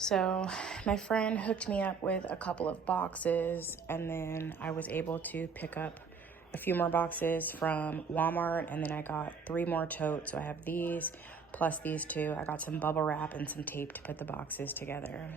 So my friend hooked me up with a couple of boxes, and then I was able to pick up a few more boxes from Walmart, and then I got 3 more totes. So I have these plus these 2. I got some bubble wrap and some tape to put the boxes together.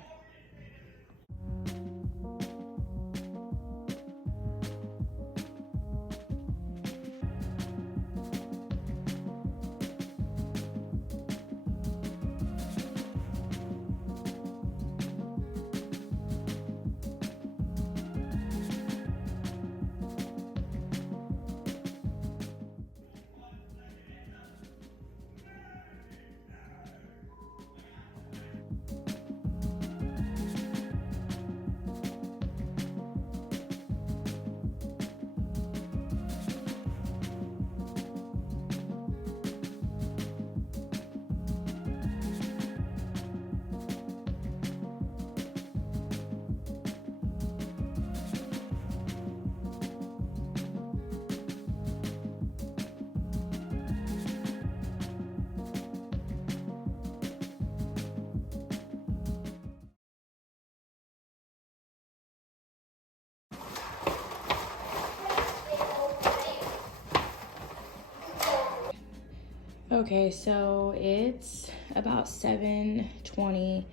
Okay, so it's about 7:20.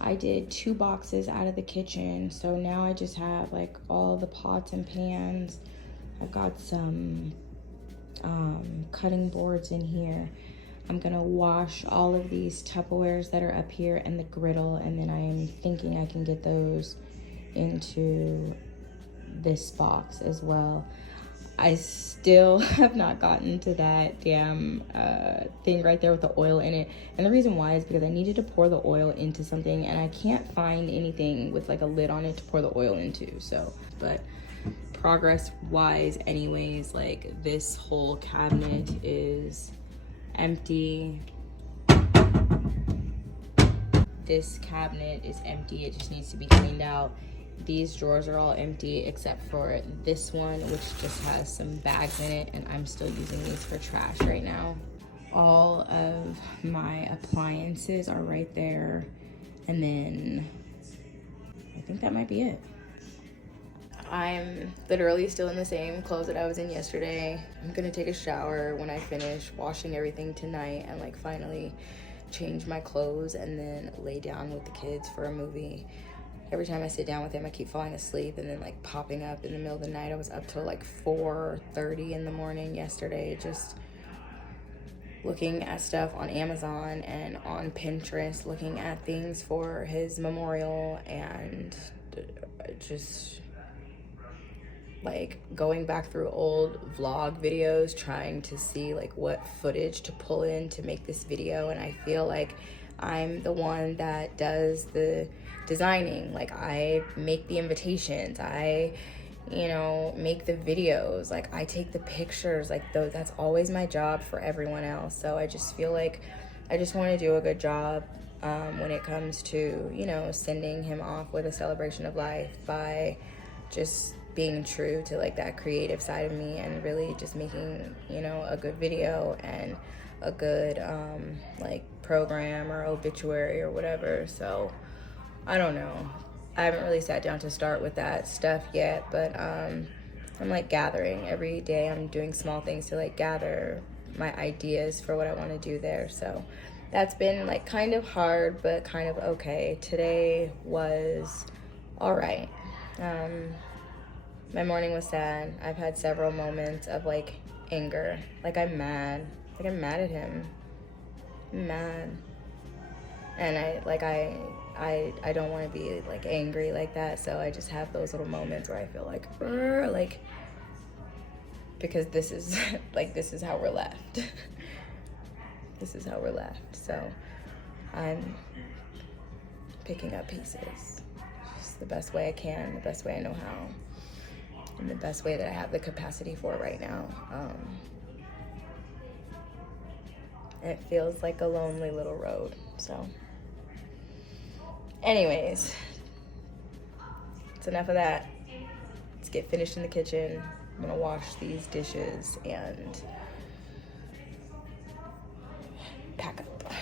I did 2 boxes out of the kitchen, so now I just have like all the pots and pans. I've got some cutting boards in here. I'm gonna wash all of these Tupperwares that are up here and the griddle, and then I am thinking I can get those into this box as well. I still have not gotten to that damn thing right there with the oil in it. And the reason why is because I needed to pour the oil into something, and I can't find anything with like a lid on it to pour the oil into. So, but progress wise anyways, like this whole cabinet is empty. This cabinet is empty. It just needs to be cleaned out. These drawers are all empty except for this one, which just has some bags in it, and I'm still using these for trash right now. All of my appliances are right there, and then I think that might be it. I'm literally still in the same clothes that I was in yesterday. I'm gonna take a shower when I finish washing everything tonight and like finally change my clothes and then lay down with the kids for a movie. Every time I sit down with him, I keep falling asleep and then like popping up in the middle of the night. I was up till like 4:30 in the morning yesterday, just looking at stuff on Amazon and on Pinterest, looking at things for his memorial, and just like going back through old vlog videos, trying to see like what footage to pull in to make this video. And I feel like I'm the one that does the designing. Like I make the invitations, I make the videos, like I take the pictures, like that's always my job for everyone else. So I just feel like I just want to do a good job when it comes to sending him off with a celebration of life by just being true to like that creative side of me and really just making a good video and a good like program or obituary or whatever. So I don't know, I haven't really sat down to start with that stuff yet, but I'm like gathering every day. I'm doing small things to like gather my ideas for what I want to do there. So that's been like kind of hard but kind of okay. Today was all right. My morning was sad. I've had several moments of like anger. Like I'm mad. Like I'm mad at him. I'm mad. And I don't want to be like angry like that. So I just have those little moments where I feel like because this is like, this is how we're left. This is how we're left. So I'm picking up pieces just the best way I can, the best way I know how, in the best way that I have the capacity for right now. It feels like a lonely little road. So anyways, it's enough of that. Let's get finished in the kitchen. I'm gonna wash these dishes and pack up.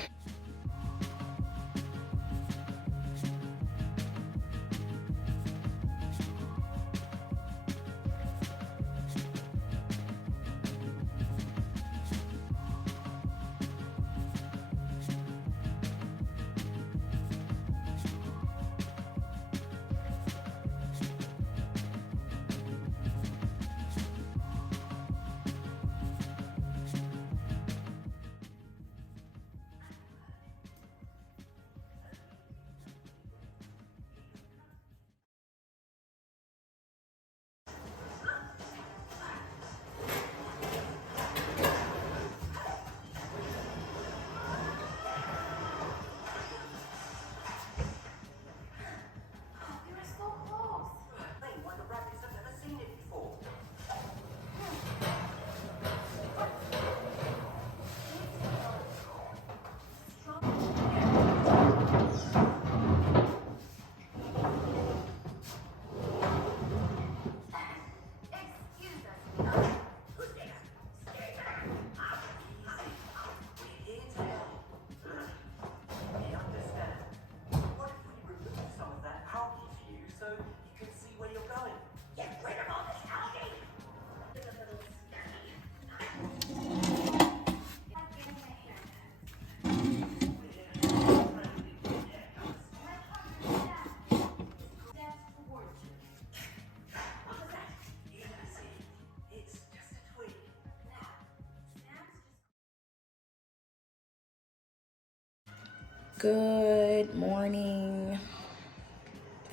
Good morning.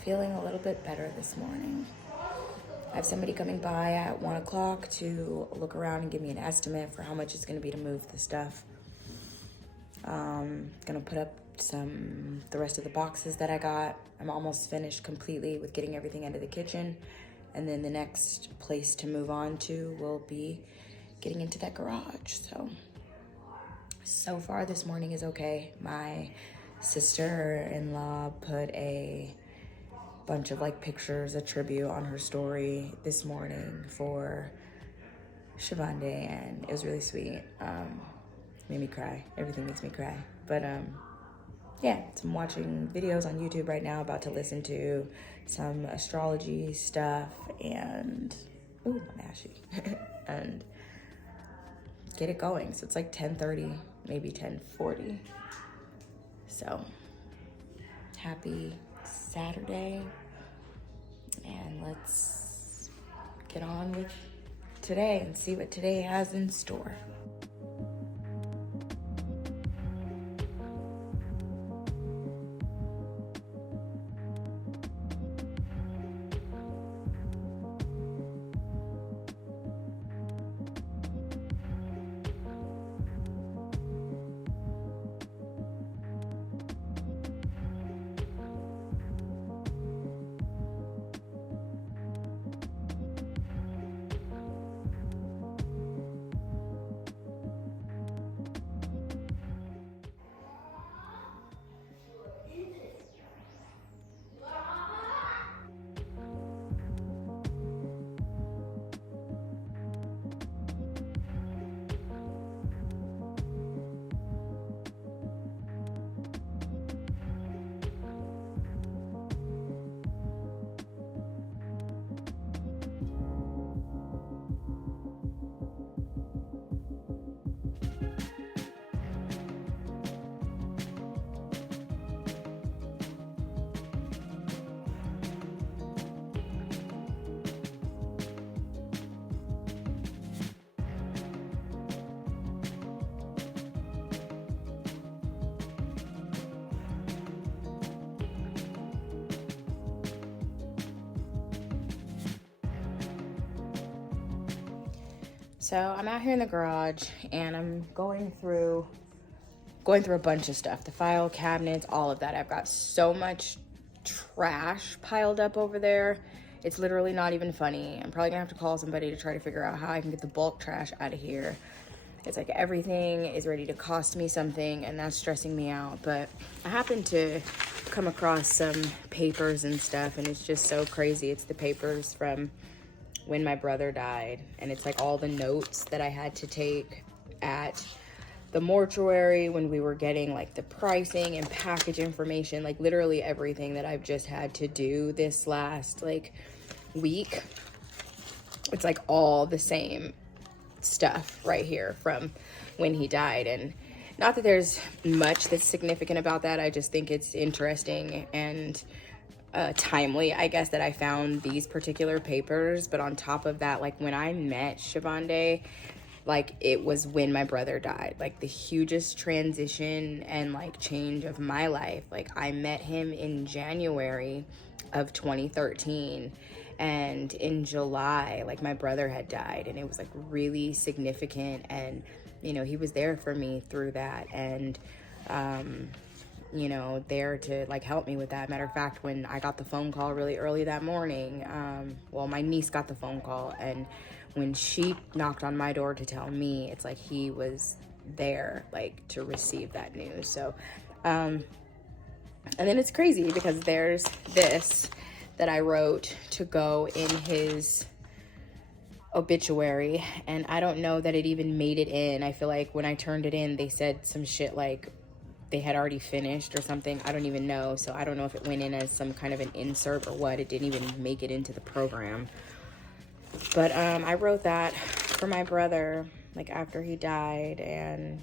Feeling a little bit better this morning. I have somebody coming by at 1 o'clock to look around and give me an estimate for how much it's going to be to move the stuff. Gonna put up the rest of the boxes that I got. I'm almost finished completely with getting everything into the kitchen. And then the next place to move on to will be getting into that garage. So far this morning is okay. My sister-in-law put a bunch of like pictures, a tribute on her story this morning for Shavonde, and it was really sweet. Made me cry. Everything makes me cry. But yeah, so I'm watching videos on YouTube right now, about to listen to some astrology stuff and, ooh, I'm ashy, and get it going. So it's like 10:30, maybe 10:40. So happy Saturday, and let's get on with today and see what today has in store. So I'm out here in the garage and I'm going through a bunch of stuff, the file cabinets, all of that. I've got so much trash piled up over there. It's literally not even funny. I'm probably gonna have to call somebody to try to figure out how I can get the bulk trash out of here. It's like everything is ready to cost me something, and that's stressing me out. But I happened to come across some papers and stuff, and it's just so crazy. It's the papers from when my brother died, and it's like all the notes that I had to take at the mortuary when we were getting like the pricing and package information, like literally everything that I've just had to do this last like week. It's like all the same stuff right here from when he died. And not that there's much that's significant about that, I just think it's interesting and timely, I guess, that I found these particular papers. But on top of that, like when I met Shavonde, like it was when my brother died, like the hugest transition and like change of my life. Like I met him in January of 2013, and in July, like my brother had died, and it was like really significant. And you know, he was there for me through that, and you know, there to like help me with that. Matter of fact, when I got the phone call really early that morning, well, my niece got the phone call, and when she knocked on my door to tell me, it's like he was there like to receive that news. So and then it's crazy because there's this that I wrote to go in his obituary, and I don't know that it even made it in. I feel like when I turned it in, they said some shit like they had already finished or something. I don't even know. So I don't know if it went in as some kind of an insert or what. It didn't even make it into the program. But I wrote that for my brother, like after he died, and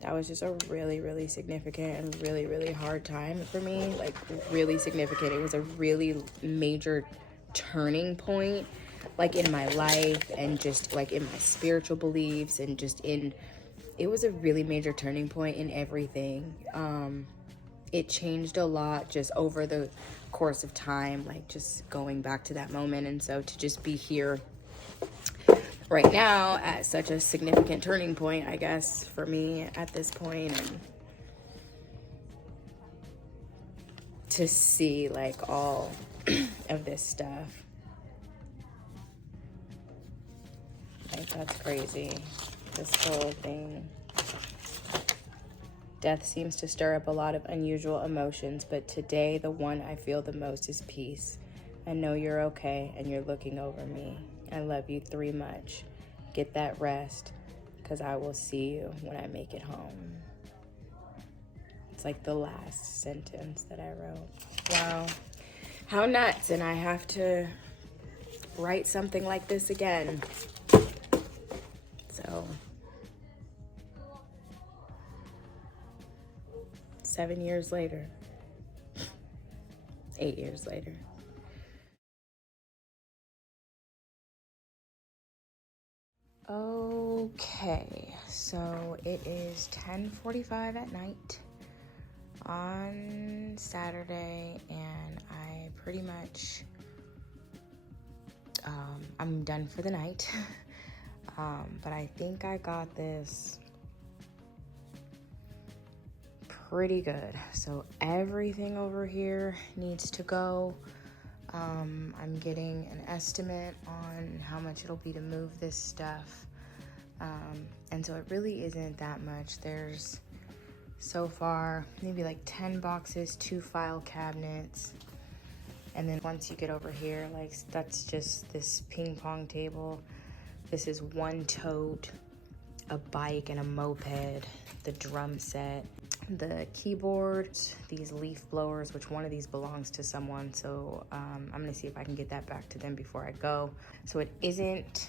that was just a really, really significant and really, really hard time for me. Like really significant. It was a really major turning point, like in my life and just like in my spiritual beliefs, and just in, it was a really major turning point in everything. it changed a lot just over the course of time, like just going back to that moment. And so to just be here right now at such a significant turning point, I guess, for me at this point, and to see like all of this stuff, like that's crazy, this whole thing. Death seems to stir up a lot of unusual emotions, but today the one I feel the most is peace. I know you're okay and you're looking over me. I love you 3 much. Get that rest, because I will see you when I make it home. It's like the last sentence that I wrote. Wow. How nuts. And I have to write something like this again. So 7 years later, 8 years later. Okay, so it is 10:45 at night on Saturday, and I pretty much, I'm done for the night. But I think I got this pretty good. So everything over here needs to go. I'm getting an estimate on how much it'll be to move this stuff. And so it really isn't that much. There's so far maybe like 10 boxes, 2 file cabinets. And then once you get over here, like that's just this ping pong table. This is 1 tote, a bike and a moped, the drum set, the keyboards, these leaf blowers, which one of these belongs to someone. So I'm gonna see if I can get that back to them before I go. So it isn't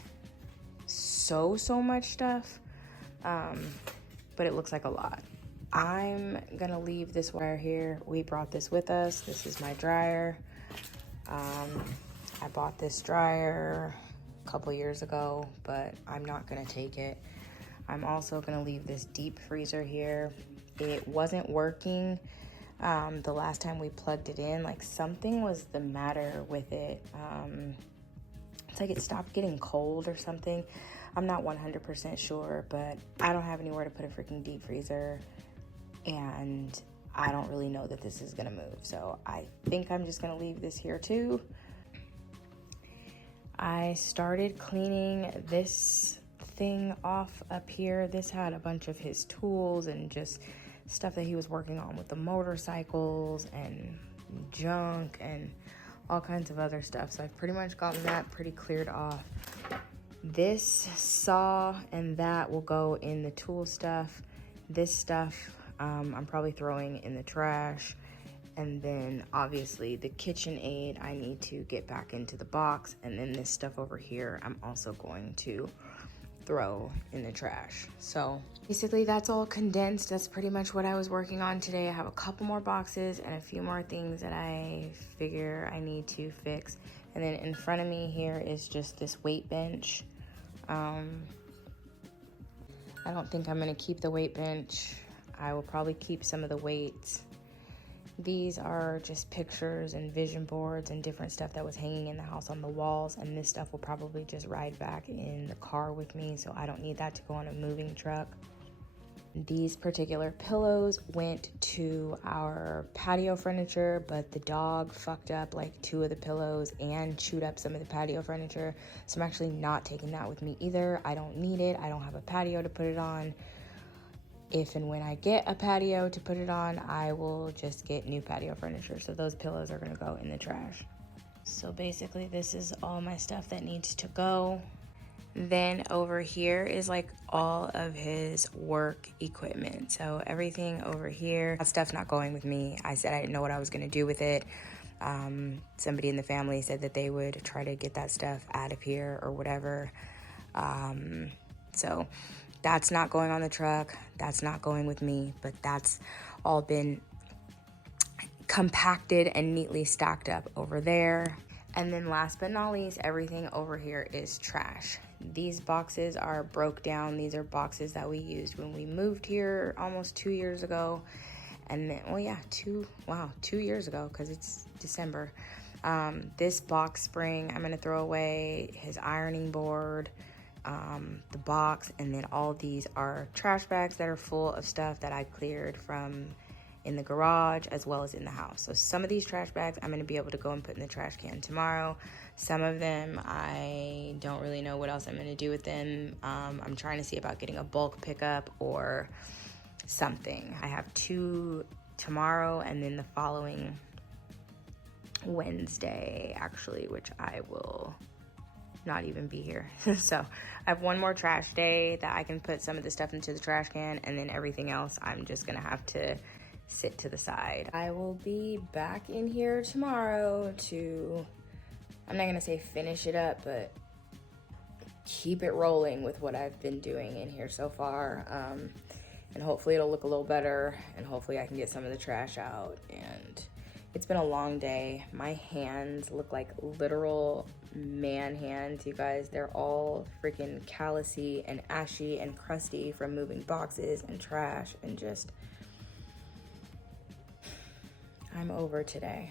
so much stuff, but it looks like a lot. I'm gonna leave this wire here. We brought this with us. This is my dryer. I bought this dryer a couple years ago, but I'm not gonna take it. I'm also gonna leave this deep freezer here. It wasn't working the last time we plugged it in. Like something was the matter with it. It's like it stopped getting cold or something. I'm not 100% sure, but I don't have anywhere to put a freaking deep freezer, and I don't really know that this is gonna move. So I think I'm just gonna leave this here too. I started cleaning this thing off up here. This had a bunch of his tools and just stuff that he was working on with the motorcycles and junk and all kinds of other stuff. So I've pretty much gotten that pretty cleared off. This saw and that will go in the tool stuff. This stuff I'm probably throwing in the trash. And then obviously the KitchenAid I need to get back into the box. And then this stuff over here I'm also going to throw in the trash. So basically that's all condensed. That's pretty much what I was working on today. I have a couple more boxes and a few more things that I figure I need to fix. And then in front of me here is just this weight bench. I don't think I'm gonna keep the weight bench. I will probably keep some of the weights. These are just pictures and vision boards and different stuff that was hanging in the house on the walls, and this stuff will probably just ride back in the car with me, so I don't need that to go on a moving truck. These particular pillows went to our patio furniture, but the dog fucked up like 2 of the pillows and chewed up some of the patio furniture, so I'm actually not taking that with me either. I don't need it. I don't have a patio to put it on. If and when I get a patio to put it on, I will just get new patio furniture. So those pillows are gonna go in the trash. So basically this is all my stuff that needs to go. Then over here is like all of his work equipment. So everything over here, that stuff's not going with me. I said I didn't know what I was gonna do with it. Somebody in the family said that they would try to get that stuff out of here or whatever. So that's not going on the truck. That's not going with me, but that's all been compacted and neatly stacked up over there. And then last but not least, everything over here is trash. These boxes are broke down. These are boxes that we used when we moved here almost 2 years ago. And then, well, yeah, 2 years ago, because it's December. This box spring I'm gonna throw away, his ironing board, the box, and then all these are trash bags that are full of stuff that I cleared from in the garage as well as in the house. So some of these trash bags I'm gonna be able to go and put in the trash can tomorrow. Some of them I don't really know what else I'm gonna do with them. I'm trying to see about getting a bulk pickup or something. I have 2 tomorrow and then the following Wednesday actually, which I will not even be here. So I have 1 more trash day that I can put some of the stuff into the trash can, and then everything else I'm just gonna have to sit to the side. I will be back in here tomorrow to, I'm not gonna say finish it up, but keep it rolling with what I've been doing in here so far. And hopefully it'll look a little better, and hopefully I can get some of the trash out. And it's been a long day. My hands look like literal man hands, you guys. They're all freaking callousy and ashy and crusty from moving boxes and trash, and just, I'm over today.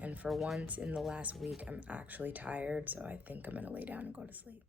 And for once in the last week, I'm actually tired, so I think I'm gonna lay down and go to sleep.